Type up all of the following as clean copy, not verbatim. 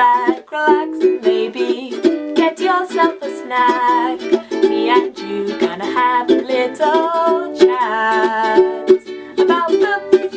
back, relax, and maybe get yourself a snack. Me and you gonna have a little chat about books.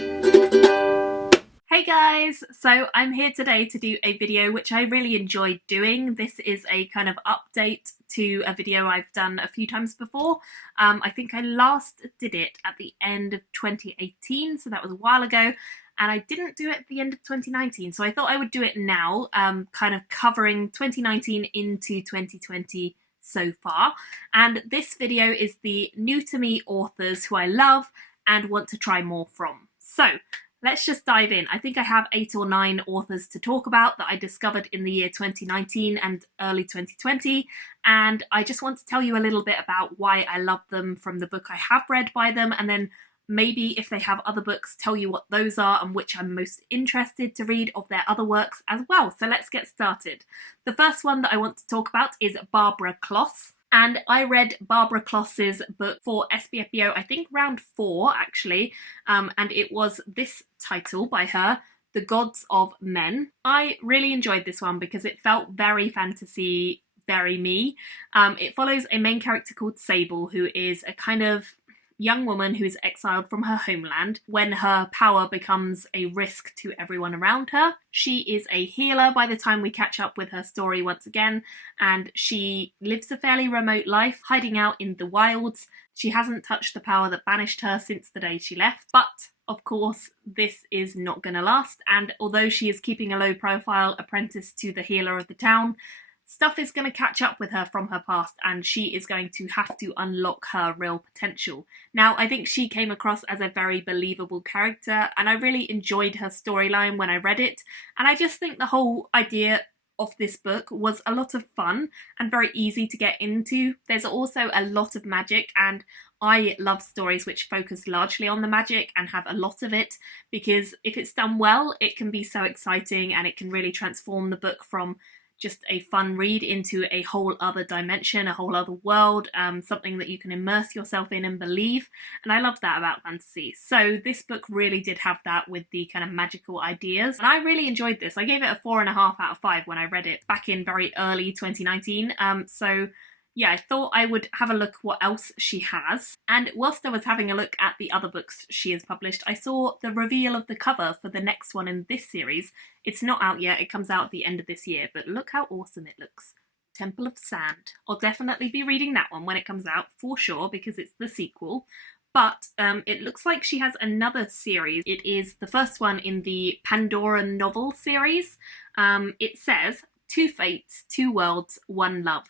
Hey guys, so I'm here today to do a video which I really enjoyed doing. This is a kind of update to a video I've done a few times before. I think I last did it at the end of 2018, so that was a while ago. And I didn't do it at the end of 2019, so I thought I would do it now, kind of covering 2019 into 2020 so far. And this video is the new to me authors who I love and want to try more from. So let's just dive in. I think I have 8 or 9 authors to talk about that I discovered in the year 2019 and early 2020, and I just want to tell you a little bit about why I love them from the book I have read by them, and then maybe if they have other books, tell you what those are and which I'm most interested to read of their other works as well. So let's get started. The first one that I want to talk about is Barbara Kloss. And I read Barbara Kloss's book for SBFBO, I think round 4 actually, and it was this title by her, The Gods of Men. I really enjoyed this one because it felt very fantasy, very me. It follows a main character called Sable, who is a kind of young woman who is exiled from her homeland when her power becomes a risk to everyone around her. She is a healer by the time we catch up with her story once again, and she lives a fairly remote life, hiding out in the wilds. She hasn't touched the power that banished her since the day she left, but of course this is not going to last, and although she is keeping a low profile apprentice to the healer of the town, stuff is going to catch up with her from her past, and she is going to have to unlock her real potential. Now, I think she came across as a very believable character, and I really enjoyed her storyline when I read it, and I just think the whole idea of this book was a lot of fun and very easy to get into. There's also a lot of magic, and I love stories which focus largely on the magic and have a lot of it, because if it's done well, it can be so exciting and it can really transform the book from just a fun read into a whole other dimension, a whole other world, something that you can immerse yourself in and believe. And I love that about fantasy. So this book really did have that with the kind of magical ideas. And I really enjoyed this. I gave it a 4.5 out of 5 when I read it back in very early 2019. So yeah, I thought I would have a look what else she has. And whilst I was having a look at the other books she has published, I saw the reveal of the cover for the next one in this series. It's not out yet, it comes out at the end of this year, but look how awesome it looks. Temple of Sand. I'll definitely be reading that one when it comes out, for sure, because it's the sequel. But it looks like she has another series. It is the first one in the Pandora novel series. It says, 2 fates, 2 worlds, 1 love.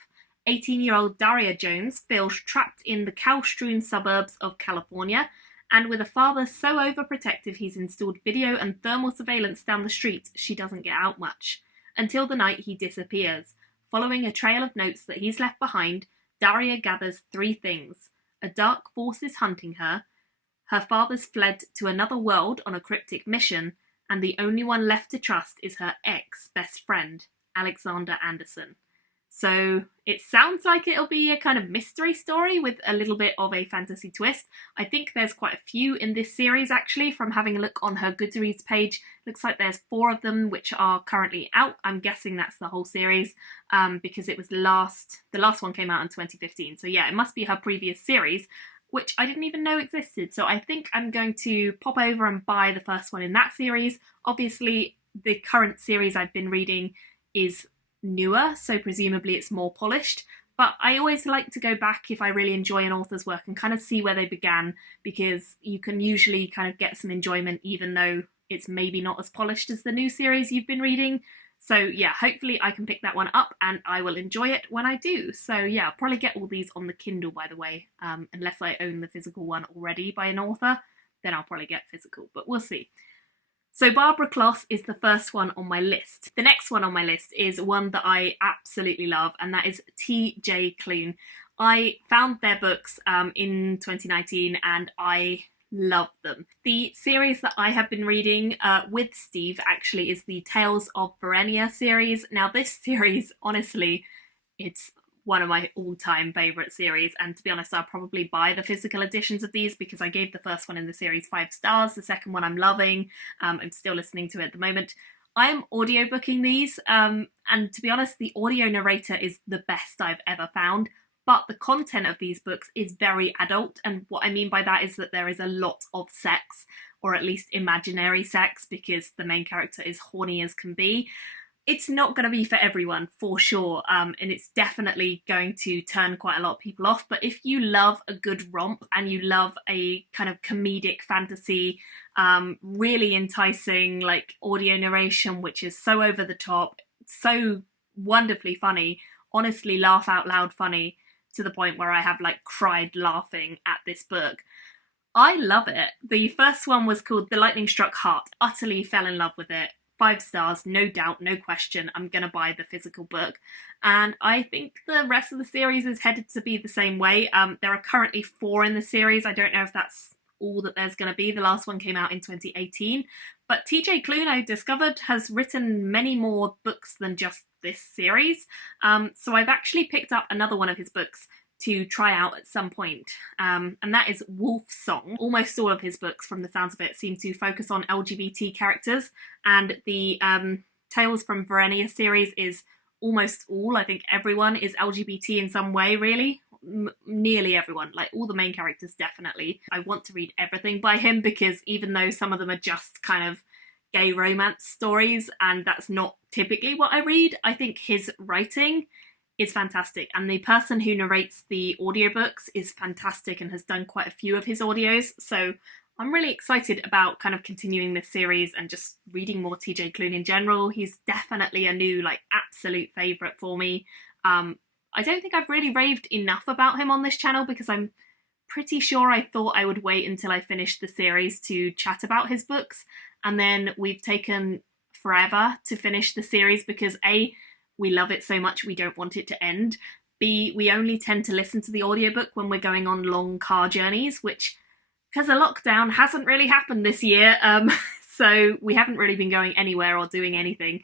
18-year-old Daria Jones feels trapped in the cow-strewn suburbs of California, and with a father so overprotective he's installed video and thermal surveillance down the street, she doesn't get out much. Until the night he disappears. Following a trail of notes that he's left behind, Daria gathers 3 things. A dark force is hunting her, her father's fled to another world on a cryptic mission, and the only one left to trust is her ex-best friend, Alexander Anderson. So it sounds like it'll be a kind of mystery story with a little bit of a fantasy twist. I think there's quite a few in this series actually, from having a look on her Goodreads page. Looks like there's 4 of them which are currently out. I'm guessing that's the whole series because it was the last one came out in 2015. So yeah, it must be her previous series, which I didn't even know existed. So I think I'm going to pop over and buy the first one in that series. Obviously, the current series I've been reading is newer, so presumably it's more polished, but I always like to go back if I really enjoy an author's work and kind of see where they began, because you can usually kind of get some enjoyment even though it's maybe not as polished as the new series you've been reading. So yeah, hopefully I can pick that one up and I will enjoy it when I do. So yeah, I'll probably get all these on the Kindle, by the way, unless I own the physical one already by an author, then I'll probably get physical, but we'll see. So Barbara Kloss is the first one on my list. The next one on my list is one that I absolutely love, and that is T.J. Klune. I found their books in 2019 and I love them. The series that I have been reading with Steve actually is the Tales of Perennial series. Now this series, honestly, it's one of my all-time favourite series, and to be honest, I'll probably buy the physical editions of these because I gave the first one in the series 5 stars, the second one I'm loving, I'm still listening to it at the moment. I'm audiobooking these, and to be honest, the audio narrator is the best I've ever found. But the content of these books is very adult, and what I mean by that is that there is a lot of sex, or at least imaginary sex, because the main character is horny as can be. It's not going to be for everyone, for sure, and it's definitely going to turn quite a lot of people off. But if you love a good romp and you love a kind of comedic fantasy, really enticing like audio narration, which is so over the top, so wonderfully funny, honestly laugh out loud funny, to the point where I have like cried laughing at this book. I love it. The first one was called The Lightning Struck Heart. Utterly fell in love with it. 5 stars, no doubt, no question. I'm gonna buy the physical book. And I think the rest of the series is headed to be the same way. There are currently 4 in the series. I don't know if that's all that there's going to be. The last one came out in 2018. But TJ Klune, I discovered, has written many more books than just this series. So I've actually picked up another one of his books to try out at some point, and that is Wolf Song. Almost all of his books, from the sounds of it, seem to focus on LGBT characters, and the Tales from Perennial series is almost all, I think everyone is LGBT in some way, really. Nearly everyone, like all the main characters, definitely. I want to read everything by him, because even though some of them are just kind of gay romance stories, and that's not typically what I read, I think his writing is fantastic, and the person who narrates the audiobooks is fantastic and has done quite a few of his audios, so I'm really excited about kind of continuing this series and just reading more TJ Klune in general. He's definitely a new, like, absolute favourite for me. I don't think I've really raved enough about him on this channel, because I'm pretty sure I thought I would wait until I finished the series to chat about his books, and then we've taken forever to finish the series because A, we love it so much we don't want it to end. B, we only tend to listen to the audiobook when we're going on long car journeys, which, because of lockdown, hasn't really happened this year. So we haven't really been going anywhere or doing anything.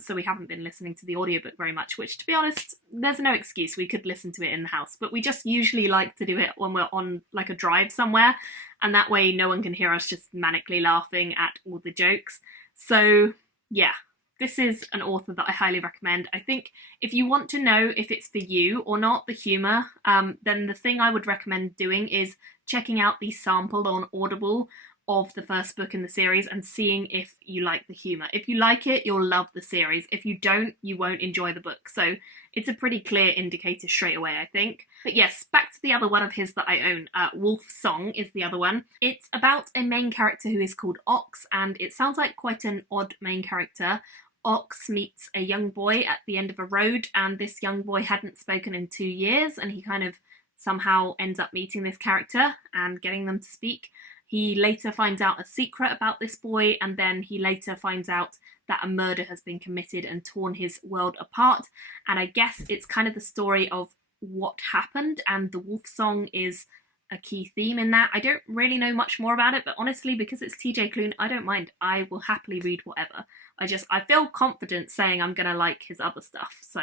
So we haven't been listening to the audiobook very much, which, to be honest, there's no excuse. We could listen to it in the house, but we just usually like to do it when we're on like a drive somewhere, and that way no one can hear us just manically laughing at all the jokes. So yeah, this is an author that I highly recommend. I think if you want to know if it's for you or not, the humour, then the thing I would recommend doing is checking out the sample on Audible of the first book in the series and seeing if you like the humour. If you like it, you'll love the series. If you don't, you won't enjoy the book. So it's a pretty clear indicator straight away, I think. But yes, back to the other one of his that I own. Wolf Song is the other one. It's about a main character who is called Ox, and it sounds like quite an odd main character. Ox meets a young boy at the end of a road, and this young boy hadn't spoken in 2 years, and he kind of somehow ends up meeting this character and getting them to speak. He later finds out a secret about this boy, and then he later finds out that a murder has been committed and torn his world apart. And I guess it's kind of the story of what happened, and the Wolf Song is a key theme in that. I don't really know much more about it, but honestly, because it's TJ Klune, I don't mind. I will happily read whatever. I feel confident saying I'm gonna like his other stuff, so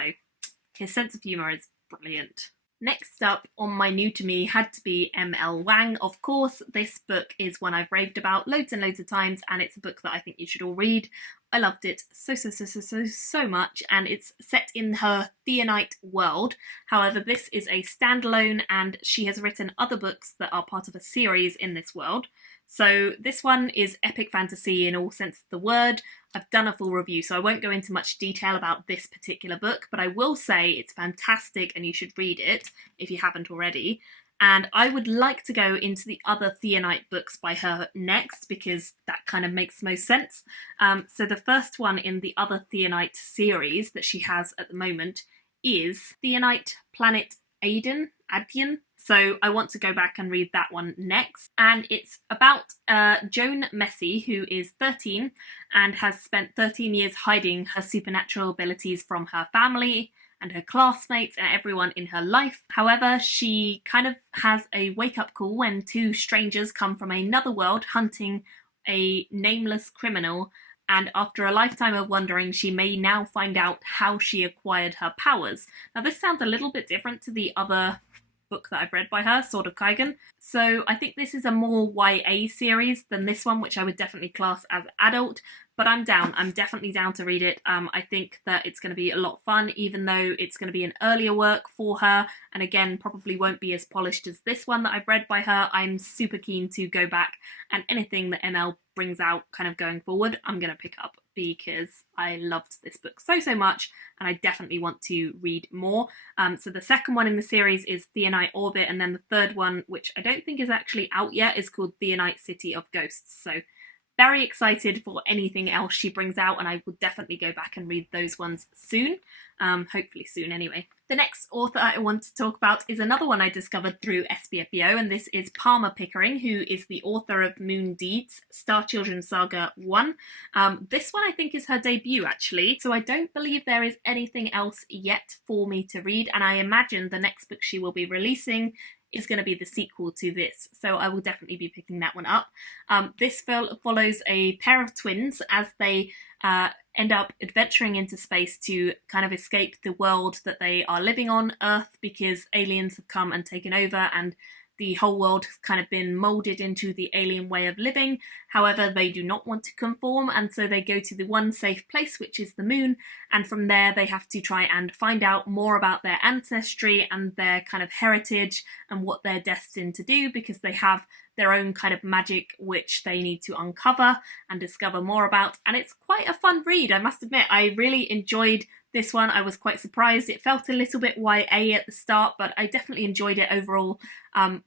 his sense of humour is brilliant. Next up on my new to me had to be M.L. Wang. Of course, this book is one I've raved about loads and loads of times, and it's a book that I think you should all read. I loved it so much, and it's set in her Theonite world. However, this is a standalone, and she has written other books that are part of a series in this world. So this one is epic fantasy in all sense of the word. I've done a full review, so I won't go into much detail about this particular book, but I will say it's fantastic and you should read it if you haven't already. And I would like to go into the other Theonite books by her next, because that kind of makes most sense. So the first one in the other Theonite series that she has at the moment is Theonite Planet Adyen. So I want to go back and read that one next. And it's about Joan Messy, who is 13 and has spent 13 years hiding her supernatural abilities from her family and her classmates and everyone in her life. However, she kind of has a wake-up call when 2 strangers come from another world hunting a nameless criminal, and after a lifetime of wondering, she may now find out how she acquired her powers. Now this sounds a little bit different to the other book that I've read by her, Sword of Kaigen. So I think this is a more YA series than this one, which I would definitely class as adult, but I'm down. I'm definitely down to read it. I think that it's going to be a lot of fun, even though it's going to be an earlier work for her, and again, probably won't be as polished as this one that I've read by her. I'm super keen to go back, and anything that ML brings out kind of going forward, I'm going to pick up because I loved this book so much, and I definitely want to read more. So the second one in the series is Theonite Orbit, and then the third one, which I don't think is actually out yet, is called Theonite City of Ghosts. So very excited for anything else she brings out, and I will definitely go back and read those ones soon. Hopefully soon anyway. The next author I want to talk about is another one I discovered through SBFBO, and this is Palmer Pickering, who is the author of Moon Deeds, Star Children Saga 1. This one I think is her debut actually, so I don't believe there is anything else yet for me to read, and I imagine the next book she will be releasing is going to be the sequel to this, so I will definitely be picking that one up. This follows a pair of twins as they end up adventuring into space to kind of escape the world that they are living on, Earth, because aliens have come and taken over, and the whole world has kind of been moulded into the alien way of living. However, they do not want to conform, and so they go to the one safe place, which is the moon, and from there they have to try and find out more about their ancestry and their kind of heritage and what they're destined to do, because they have their own kind of magic which they need to uncover and discover more about. And it's quite a fun read, I must admit. I really enjoyed this one. I was quite surprised. It felt a little bit YA at the start, but I definitely enjoyed it overall,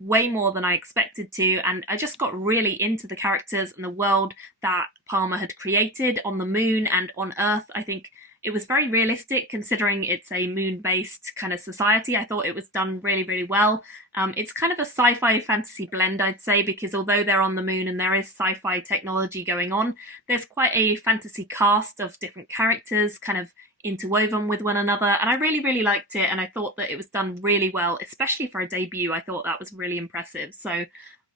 way more than I expected to, and I just got really into the characters and the world that Palmer had created on the moon and on Earth. I think it was very realistic considering it's a moon-based kind of society. I thought it was done really well. It's kind of a sci-fi fantasy blend, I'd say, because although they're on the moon and there is sci-fi technology going on, there's quite a fantasy cast of different characters kind of interwoven with one another, and I really liked it, and I thought that it was done really well, especially for a debut. I thought that was really impressive, so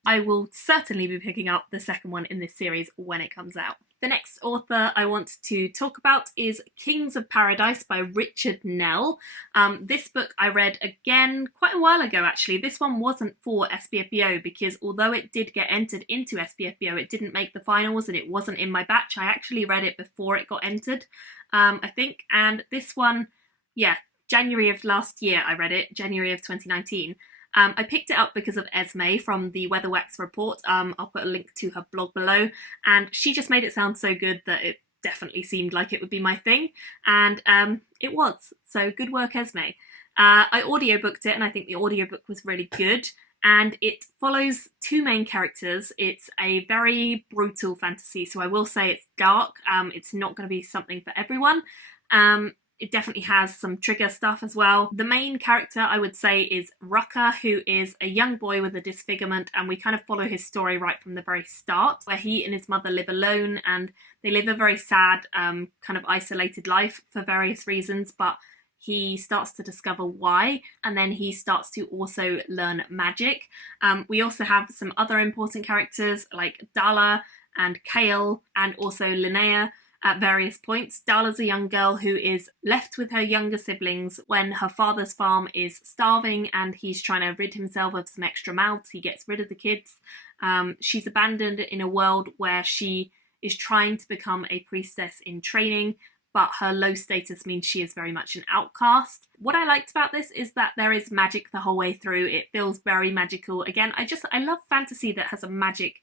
I will certainly be picking up the second one in this series when it comes out. The next author I want to talk about is Kings of Paradise by Richard Nell. This book I read again quite a while ago actually. This one wasn't for SBFBO because although it did get entered into SBFBO, it didn't make the finals and it wasn't in my batch. I actually read it before it got entered, I think, and this one, yeah, January of last year I read it, January of 2019. I picked it up because of Esme from the Weatherwax report. I'll put a link to her blog below, and she just made it sound so good that it definitely seemed like it would be my thing, and it was. So good work, Esme. I audiobooked it, and I think the audiobook was really good, and it follows two main characters. It's a very brutal fantasy, so I will say it's dark. It's not going to be something for everyone. It definitely has some trigger stuff as well. The main character, I would say, is Rucker, who is a young boy with a disfigurement, and we kind of follow his story right from the very start, where he and his mother live alone, and they live a very sad, kind of isolated life for various reasons, but he starts to discover why, and then he starts to also learn magic. We also have some other important characters like Dala and Kale, and also Linnea, at various points. Dala's a young girl who is left with her younger siblings when her father's farm is starving and he's trying to rid himself of some extra mouths. He gets rid of the kids. She's abandoned in a world where she is trying to become a priestess in training, but her low status means she is very much an outcast. What I liked about this is that there is magic the whole way through. It feels very magical. Again, I love fantasy that has a magic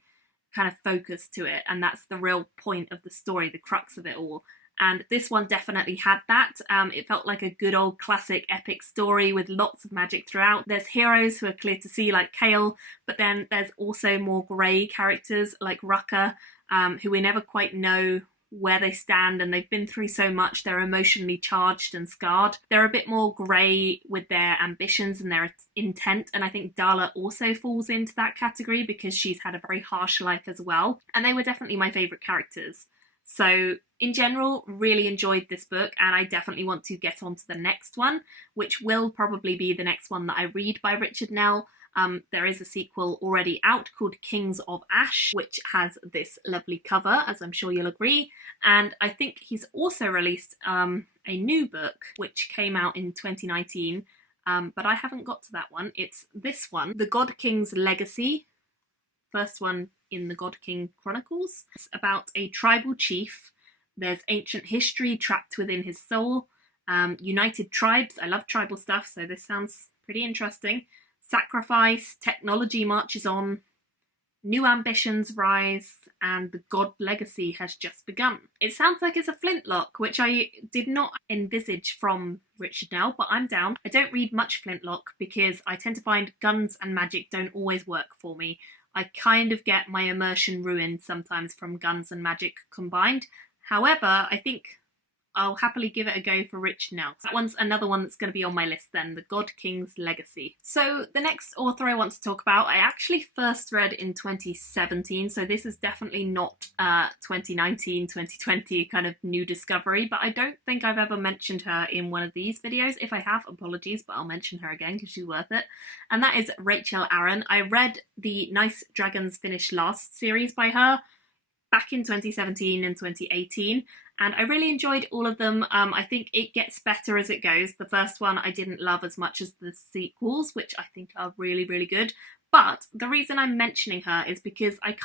kind of focus to it, and that's the real point of the story, the crux of it all. And this one definitely had that. It felt like a good old classic epic story with lots of magic throughout. There's heroes who are clear to see like Kale, but then there's also more grey characters like Rucker, who we never quite know where they stand, and they've been through so much. They're emotionally charged and scarred. They're a bit more grey with their ambitions and their intent, and I think Dala also falls into that category because she's had a very harsh life as well, and they were definitely my favourite characters. So in general, really enjoyed this book, and I definitely want to get on to the next one, which will probably be the next one that I read by Richard Nell. There is a sequel already out called Kings of Ash, which has this lovely cover, as I'm sure you'll agree. And I think he's also released a new book, which came out in 2019, but I haven't got to that one. It's this one, The God King's Legacy, first one in the God King Chronicles. It's about a tribal chief There's ancient history trapped within his soul. United tribes. I love tribal stuff, so this sounds pretty interesting. Sacrifice. Technology marches on. New ambitions rise, and the god legacy has just begun. It sounds like it's a flintlock, which I did not envisage from Richard Nell, but I'm down. I don't read much flintlock because I tend to find guns and magic don't always work for me. I kind of get my immersion ruined sometimes from guns and magic combined. However, I think I'll happily give it a go for Richard Nell. That one's another one that's going to be on my list then, The God King's Legacy. So the next author I want to talk about, I actually first read in 2017, so this is definitely not 2019, 2020 kind of new discovery, but I don't think I've ever mentioned her in one of these videos. If I have, apologies, but I'll mention her again because she's worth it. And that is Rachael Erin. I read the Nice Dragons Finish Last series by her back in 2017 and 2018, and I really enjoyed all of them. I think it gets better as it goes. The first one I didn't love as much as the sequels, which I think are really, really good. But the reason I'm mentioning her is because I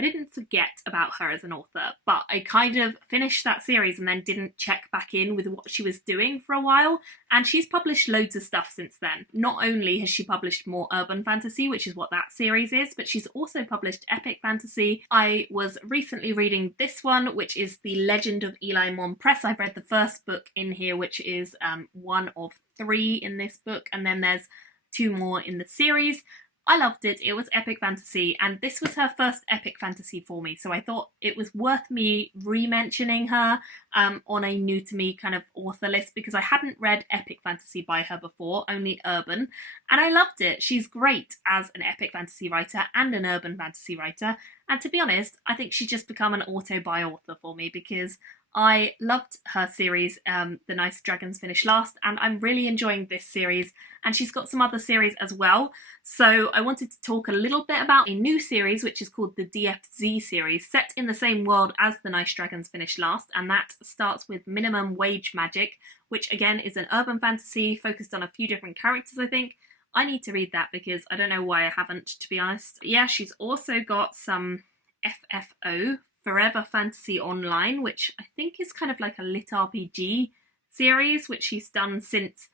didn't forget about her as an author, but I kind of finished that series and then didn't check back in with what she was doing for a while, and she's published loads of stuff since then. Not only has she published more urban fantasy, which is what that series is, but she's also published epic fantasy. I was recently reading this one, which is The Legend of Eli Mon Press. I've read the first book in here, which is one of 3 in this book, and then there's 2 more in the series. I loved it. It was epic fantasy, and this was her first epic fantasy for me, so I thought it was worth me re-mentioning her on a new to me kind of author list, because I hadn't read epic fantasy by her before, only urban, and I loved it. She's great as an epic fantasy writer and an urban fantasy writer, and to be honest, I think she's just become an auto-buy author for me, because I loved her series, The Nice Dragons Finish Last, and I'm really enjoying this series, and she's got some other series as well. So I wanted to talk a little bit about a new series, which is called the DFZ series, set in the same world as The Nice Dragons Finish Last, and that starts with minimum wage magic, which again is an urban fantasy focused on a few different characters, I think. I need to read that because I don't know why I haven't, to be honest. Yeah, she's also got some FFO, Forever Fantasy Online, which I think is kind of like a lit RPG series, which she's done since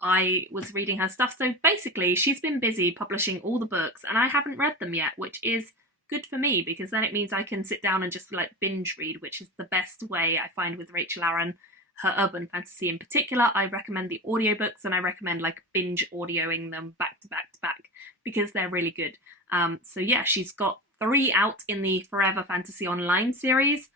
I was reading her stuff. So basically, she's been busy publishing all the books, and I haven't read them yet, which is good for me, because then it means I can sit down and just like binge read, which is the best way I find with Rachael Erin. Her urban fantasy in particular, I recommend the audiobooks, and I recommend like binge audioing them back to back to back, because they're really good. So yeah, she's got 3 out in the Forever Fantasy Online series,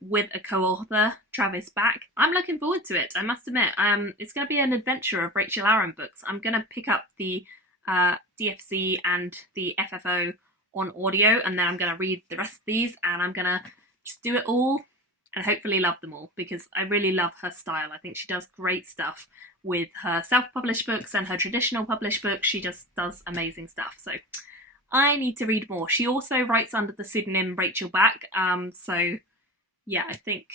with a co-author, Travis Back. I'm looking forward to it, I must admit. It's going to be an adventure of Rachael Erin books. I'm going to pick up the DFC and the FFO on audio, and then I'm going to read the rest of these, and I'm going to just do it all and hopefully love them all, because I really love her style. I think she does great stuff with her self-published books and her traditional published books. She just does amazing stuff. So I need to read more. She also writes under the pseudonym Rachel Back, so yeah, I think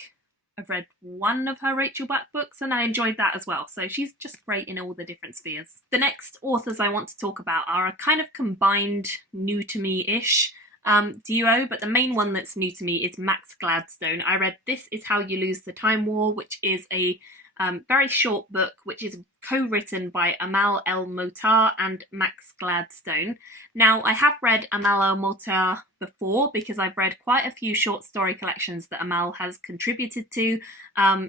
I've read one of her Rachael Back books and I enjoyed that as well. So she's just great in all the different spheres. The next authors I want to talk about are a kind of combined new to me-ish duo, but the main one that's new to me is Max Gladstone. I read This Is How You Lose the Time War, which is a very short book, which is co-written by Amal El-Motar and Max Gladstone. Now, I have read Amal El-Motar before, because I've read quite a few short story collections that Amal has contributed to,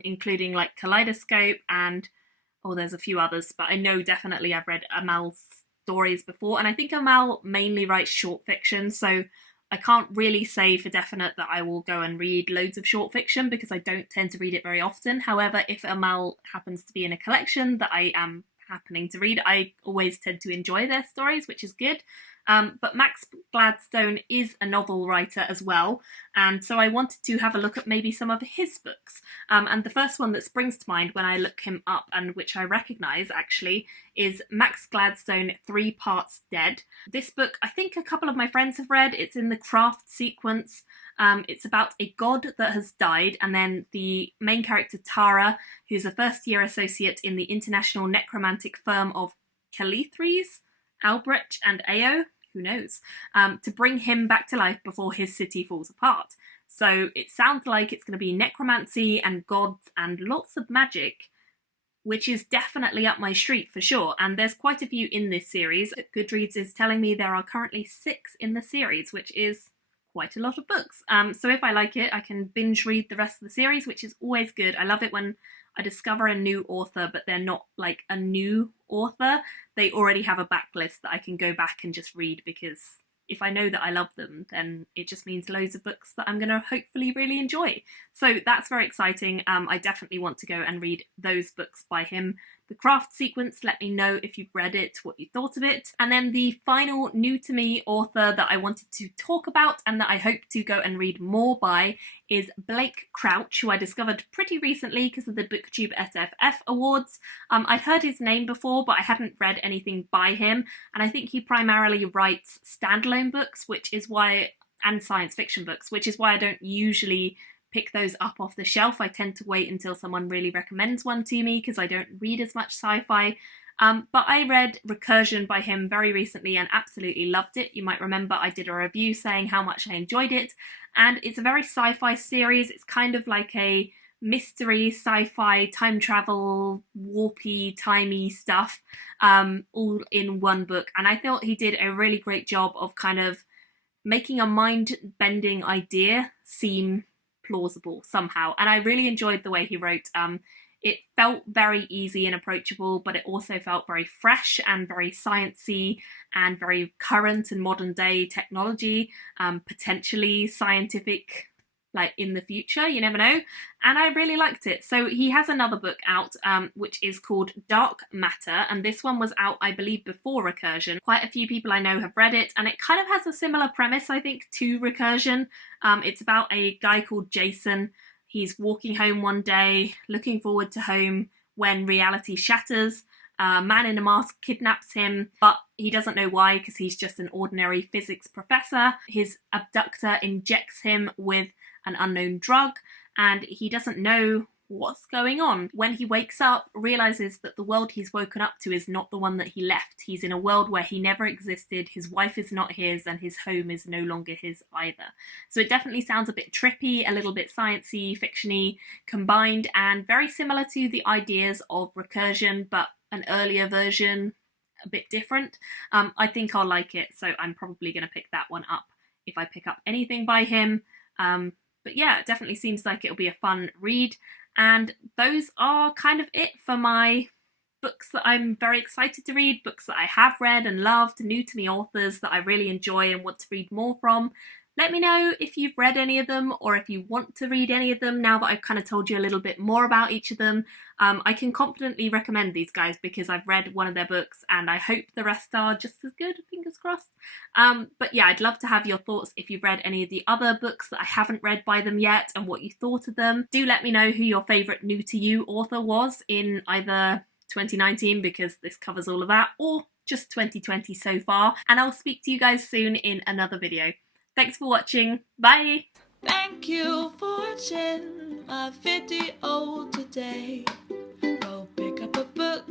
including like Kaleidoscope and, oh, there's a few others, but I know definitely I've read Amal's stories before, and I think Amal mainly writes short fiction, so I can't really say for definite that I will go and read loads of short fiction, because I don't tend to read it very often. However, if Amal happens to be in a collection that I am happening to read, I always tend to enjoy their stories, which is good. But Max Gladstone is a novel writer as well, and so I wanted to have a look at maybe some of his books. And the first one that springs to mind when I look him up, and which I recognise actually, is Max Gladstone 3 Parts Dead. This book I think a couple of my friends have read. It's in the craft sequence. It's about a god that has died, and then the main character Tara, who's a first-year associate in the international necromantic firm of Calithres, Albrecht and Ao, who knows, to bring him back to life before his city falls apart. So it sounds like it's going to be necromancy and gods and lots of magic, which is definitely up my street for sure. And there's quite a few in this series. Goodreads is telling me there are currently 6 in the series, which is quite a lot of books. So if I like it, I can binge read the rest of the series, which is always good. I love it when I discover a new author, but they're not like a new author. They already have a backlist that I can go back and just read, because if I know that I love them, then it just means loads of books that I'm going to hopefully really enjoy. So that's very exciting. I definitely want to go and read those books by him. The Craft Sequence, let me know if you've read it, what you thought of it. And then the final new to me author that I wanted to talk about and that I hope to go and read more by is Blake Crouch, who I discovered pretty recently because of the BookTube SFF Awards. I'd heard his name before, but I hadn't read anything by him. And I think he primarily writes standalone books, which is why, and science fiction books, which is why I don't usually pick those up off the shelf. I tend to wait until someone really recommends one to me because I don't read as much sci-fi. But I read Recursion by him very recently and absolutely loved it. You might remember I did a review saying how much I enjoyed it. And it's a very sci-fi series. It's kind of like a mystery, sci-fi, time travel, warpy, timey stuff, all in one book. And I thought he did a really great job of kind of making a mind-bending idea seem plausible somehow, and I really enjoyed the way he wrote. It felt very easy and approachable, but it also felt very fresh and very sciencey and very current and modern day technology, potentially scientific, like in the future, you never know. And I really liked it. So he has another book out, which is called Dark Matter, and this one was out, I believe, before Recursion. Quite a few people I know have read it, and it kind of has a similar premise, I think, to Recursion. It's about a guy called Jason. He's walking home one day, looking forward to home, when reality shatters. A man in a mask kidnaps him, but he doesn't know why because he's just an ordinary physics professor. His abductor injects him with an unknown drug, and he doesn't know what's going on. When he wakes up, realizes that the world he's woken up to is not the one that he left. He's in a world where he never existed, his wife is not his, and his home is no longer his either. So it definitely sounds a bit trippy, a little bit sciencey, fictiony combined, and very similar to the ideas of Recursion, but an earlier version, a bit different. I think I'll like it, so I'm probably going to pick that one up if I pick up anything by him. But yeah, it definitely seems like it'll be a fun read. And those are kind of it for my books that I'm very excited to read, books that I have read and loved, new to me authors that I really enjoy and want to read more from. Let me know if you've read any of them or if you want to read any of them now that I've kind of told you a little bit more about each of them. I can confidently recommend these guys because I've read one of their books and I hope the rest are just as good, fingers crossed. But yeah, I'd love to have your thoughts if you've read any of the other books that I haven't read by them yet and what you thought of them. Do let me know who your favourite new to you author was in either 2019, because this covers all of that, or just 2020 so far. And I'll speak to you guys soon in another video. Thanks for watching. Bye! Thank you for watching my video today. Go pick up a book,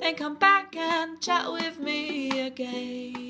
then come back and chat with me again.